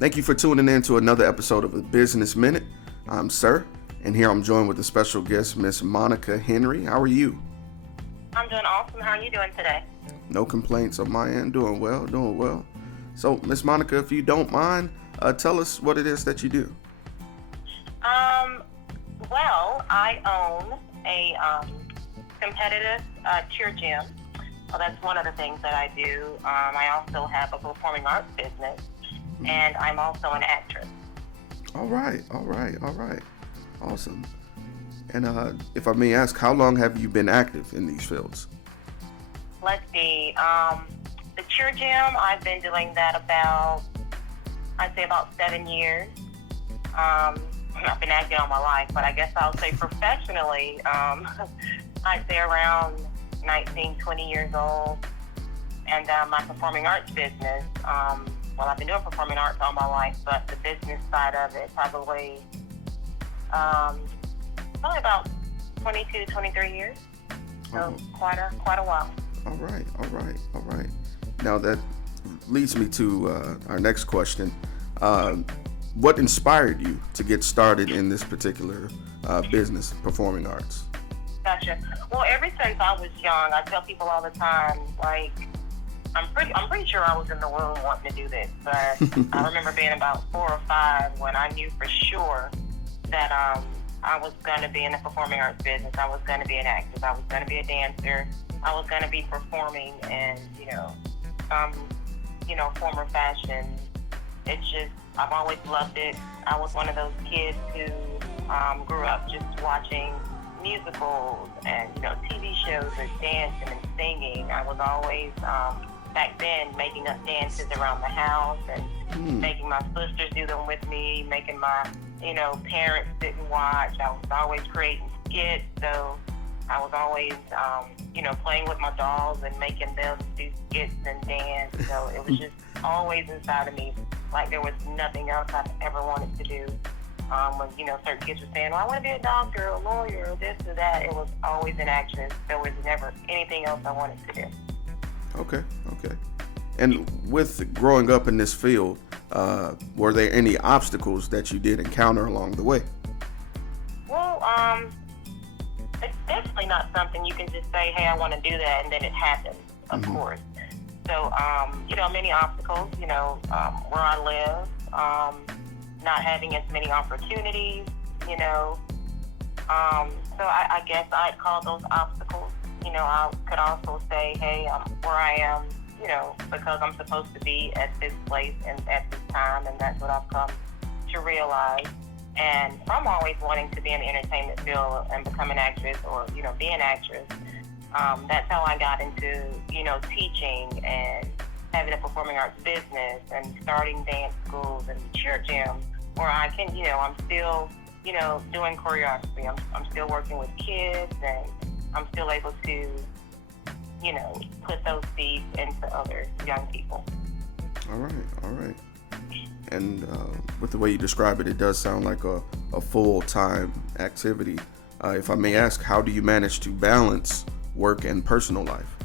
Thank you for tuning in to another episode of A Business Minute. I'm Sirr, and here I'm joined with a special guest, Miss Monica Henry. How are you? I'm doing awesome. How are you doing today? No complaints on my end. Doing well. So, Miss Monica, if you don't mind, tell us what it is that you do. Well, I own a competitive cheer gym. Well, that's one of the things that I do. I also have a performing arts business, and I'm also an actress. All right. Awesome. And if I may ask, how long have you been active in these fields? Let's see. The cheer gym, I've been doing that I'd say about 7 years. I've been acting all my life, but I guess I'll say professionally, I'd say around 19, 20 years old. And my performing arts business, I've been doing performing arts all my life, but the business side of it probably about 22, 23 years. So quite a while. All right. Now that leads me to our next question. What inspired you to get started in this particular business, performing arts? Gotcha. Well, ever since I was young, I tell people all the time, like, I'm pretty sure I was in the womb wanting to do this, but I remember being about 4 or 5 when I knew for sure that I was going to be in the performing arts business. I was going to be an actress. I was going to be a dancer. I was going to be performing in, form or fashion. It's just, I've always loved it. I was one of those kids who grew up just watching musicals and, TV shows and dancing and singing. I was always, back then, making up dances around the house and making my sisters do them with me, making my, parents sit and watch. I was always creating skits, so I was always, playing with my dolls and making them do skits and dance. So it was just always inside of me, like there was nothing else I ever wanted to do. When, certain kids were saying, well, I want to be a doctor or a lawyer or this or that, it was always an actress. There was never anything else I wanted to do. Okay. And with growing up in this field, were there any obstacles that you did encounter along the way? Well, it's definitely not something you can just say, hey, I want to do that, and then it happens, of course. So, many obstacles, where I live, not having as many opportunities, so I guess I'd call those obstacles. I could also say, hey, I'm where I am, because I'm supposed to be at this place and at this time, and that's what I've come to realize. And I'm always wanting to be in the entertainment field and become an actress or, be an actress. That's how I got into, teaching and having a performing arts business and starting dance schools and cheer gym where I can, I'm still, doing choreography. I'm still working with kids and I'm still able to, put those seeds into other young people. All right. And with the way you describe it, it does sound like a full-time activity. If I may ask, how do you manage to balance work and personal life?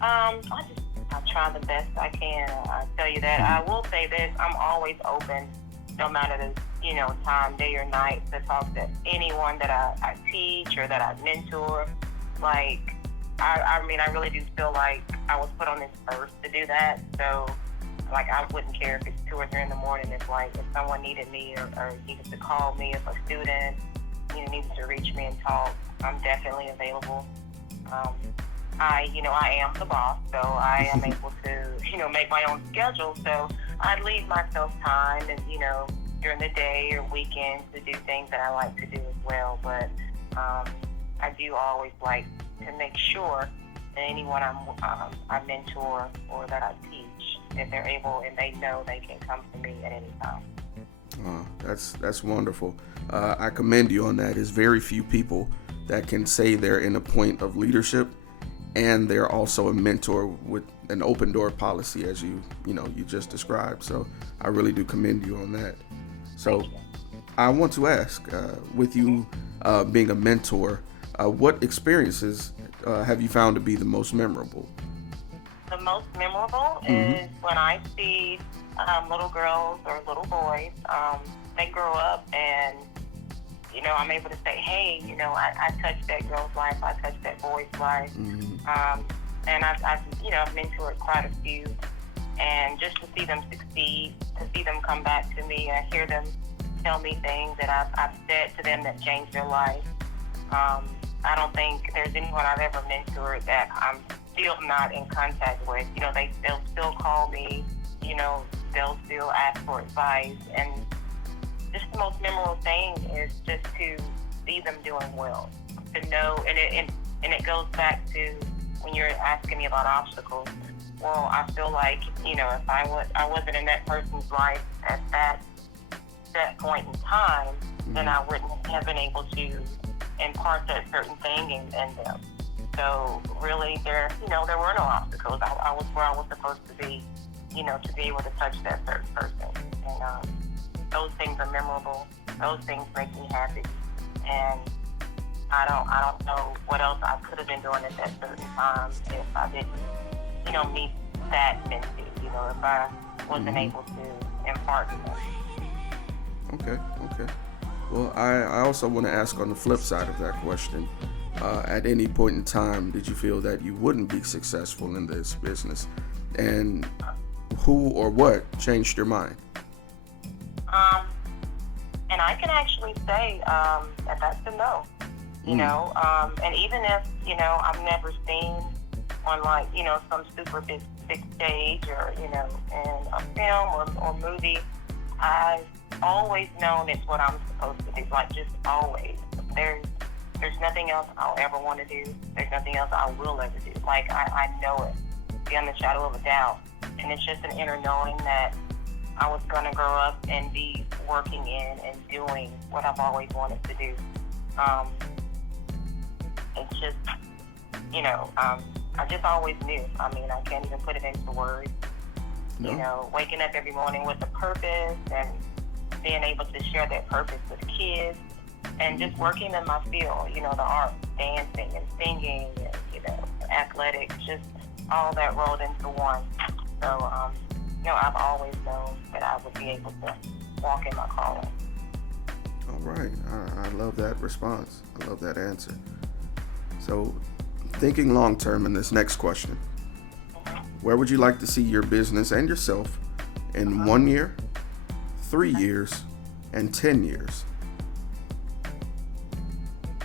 I try the best I can. I tell you that. I will say this: I'm always open, no matter the time, day or night, to talk to anyone that I teach or that I mentor. Like, I really do feel like I was put on this earth to do that. So, like, I wouldn't care if it's 2 or 3 in the morning. If someone needed me or needed to call me, if a student needed to reach me and talk, I'm definitely available. I am the boss, so I am able to, make my own schedule. So I leave myself time and, during the day or weekends to do things that I like to do as well. But I do always like to make sure that anyone I mentor or that I teach, if they're able and they know they can come to me at any time. That's wonderful. I commend you on that. There's very few people that can say they're in a point of leadership and they're also a mentor with an open door policy, as you just described. So I really do commend you on that. So I want to ask, with you being a mentor, what experiences have you found to be the most memorable? The most memorable is when I see little girls or little boys, they grow up and, I'm able to say, hey, I touched that girl's life, I touched that boy's life. And I've mentored quite a few. And just to see them succeed, to see them come back to me, I hear them tell me things that I've said to them that changed their life. I don't think there's anyone I've ever mentored that I'm still not in contact with. They'll still call me, they'll still ask for advice. And just the most memorable thing is just to see them doing well, to know, and it goes back to when you're asking me about obstacles. Well, I feel like, if I wasn't in that person's life at that point in time, then I wouldn't have been able to impart that certain thing in them. So really, there were no obstacles. I was where I was supposed to be, to be able to touch that certain person. And those things are memorable. Those things make me happy. And I don't know what else I could have been doing at that certain time if I didn't, meet that mentee. If I wasn't able to impart that. Okay. Well, I also want to ask on the flip side of that question. At any point in time, did you feel that you wouldn't be successful in this business? And who or what changed your mind? And I can actually say that that's a no. And even if, I've never seen on some super big stage or, in a film or movie, I've always known it's what I'm supposed to do, just always. There's nothing else I'll ever want to do. There's nothing else I will ever do. I know it beyond the shadow of a doubt. And it's just an inner knowing that I was going to grow up and be working in and doing what I've always wanted to do. It's just, I just always knew. I can't even put it into words. No. Waking up every morning with a purpose and being able to share that purpose with kids and just working in my field, the art, dancing and singing and, athletics, just all that rolled into one. So, I've always known that I would be able to walk in my calling. All right. I love that response. I love that answer. So, thinking long term in this next question, where would you like to see your business and yourself in 1 year, 3 years, and 10 years?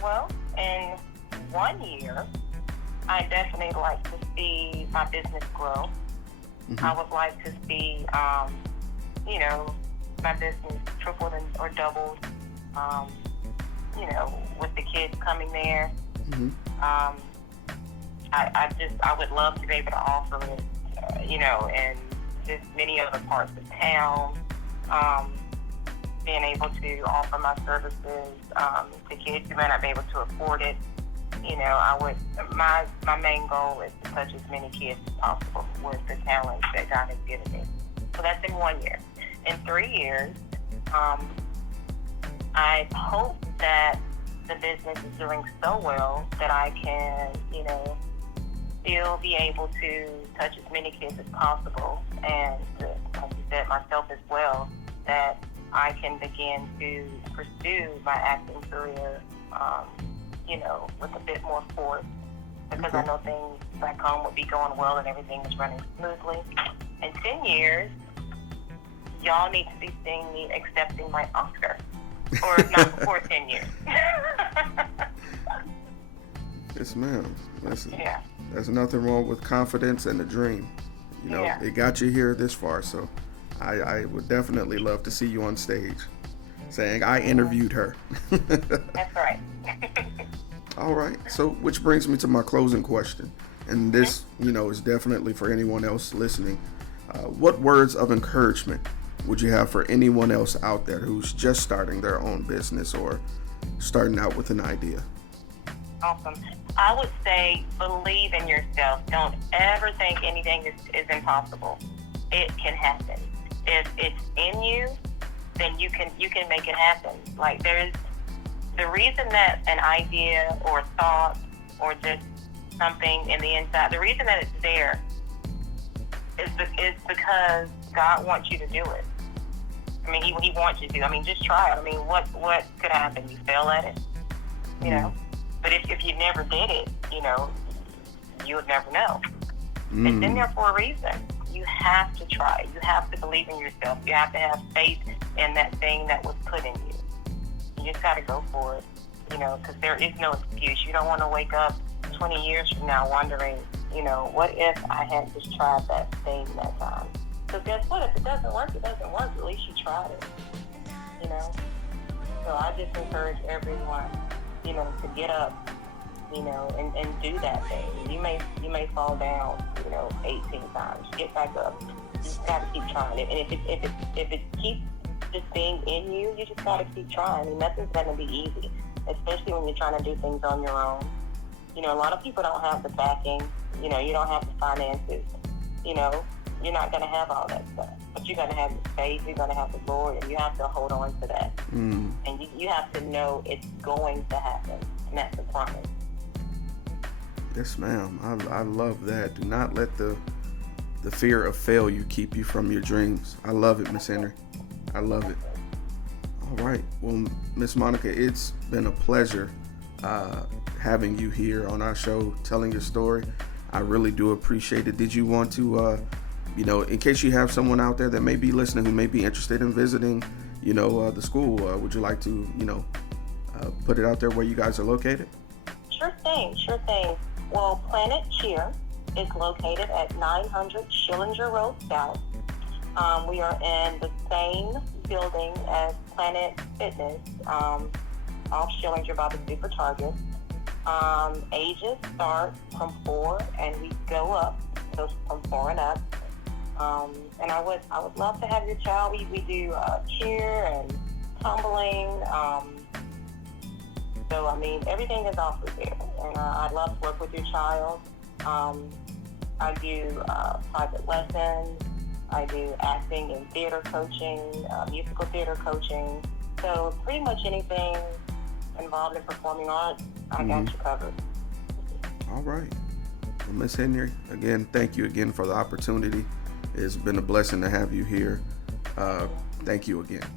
Well, in 1 year, I definitely like to see my business grow. I would like to see, my business tripled or doubled, with the kids coming there. I would love to be able to offer it, in just many other parts of town, being able to offer my services to kids who may not be able to afford it. My main goal is to touch as many kids as possible with the talent that God has given me. So that's in 1 year. In 3 years, I hope that the business is doing so well that I can, still be able to touch as many kids as possible, and to, like you said, myself as well, that I can begin to pursue my acting career, with a bit more force, because I know things back home would be going well and everything is running smoothly. In 10 years, y'all need to be seeing me accepting my Oscar, or if not before 10 years. Yes, ma'am. Listen, yeah. There's nothing wrong with confidence and a dream. It got you here this far, so I would definitely love to see you on stage saying, I interviewed her. That's right. All right. So, which brings me to my closing question. And this, is definitely for anyone else listening. What words of encouragement would you have for anyone else out there who's just starting their own business or starting out with an idea? Awesome. I would say believe in yourself. Don't ever think anything is impossible. It can happen. If it's in you, then you can make it happen. There's the reason that an idea or thought or just something in the inside, the reason that it's there is because God wants you to do it. I mean, he wants you to. I mean, just try it. I mean, what could happen? You fail at it, you know? But if you never did it, you know, you would never know. It's in there for a reason. You have to try. You have to believe in yourself. You have to have faith in that thing that was put in you. You just got to go for it, you know, because there is no excuse. You don't want to wake up 20 years from now wondering, you know, what if I had just tried that thing that time? Because guess what? If it doesn't work, it doesn't work. At least you tried it, you know? So I just encourage everyone, you know, to get up, you know, and do that thing. You may fall down, you know, 18 times. Get back up. You just got to keep trying it. And if it keeps just being in you, you just got to keep trying. I mean, nothing's going to be easy, especially when you're trying to do things on your own. You know, a lot of people don't have the backing. You know, you don't have the finances. You know, you're not going to have all that stuff. But you're going to have the faith. You're going to have the Lord, and you have to hold on to that. And you have to know it's going to happen, and that's a promise. Yes, ma'am. I love that. Do not let the fear of failure keep you from your dreams. I love it, Miss Henry. I love it. All right. Well, Miss Monica, it's been a pleasure having you here on our show, telling your story. I really do appreciate it. Did you want to, you know, in case you have someone out there that may be listening who may be interested in visiting, you know, the school, would you like to, you know, put it out there where you guys are located? Sure thing. Well, Planet Cheer is located at 900 Schillinger Road South. We are in the same building as Planet Fitness, off Schillinger by the Super Target. Ages start from 4 and we go up, so from 4 and up. And I would love to have your child. We do cheer and tumbling. So, I mean, everything is offered there. And I'd love to work with your child. I do private lessons. I do acting and theater coaching, musical theater coaching. So pretty much anything involved in performing arts, I got you covered. All right. Well, Ms. Henry, again, thank you again for the opportunity. It's been a blessing to have you here. Thank you again.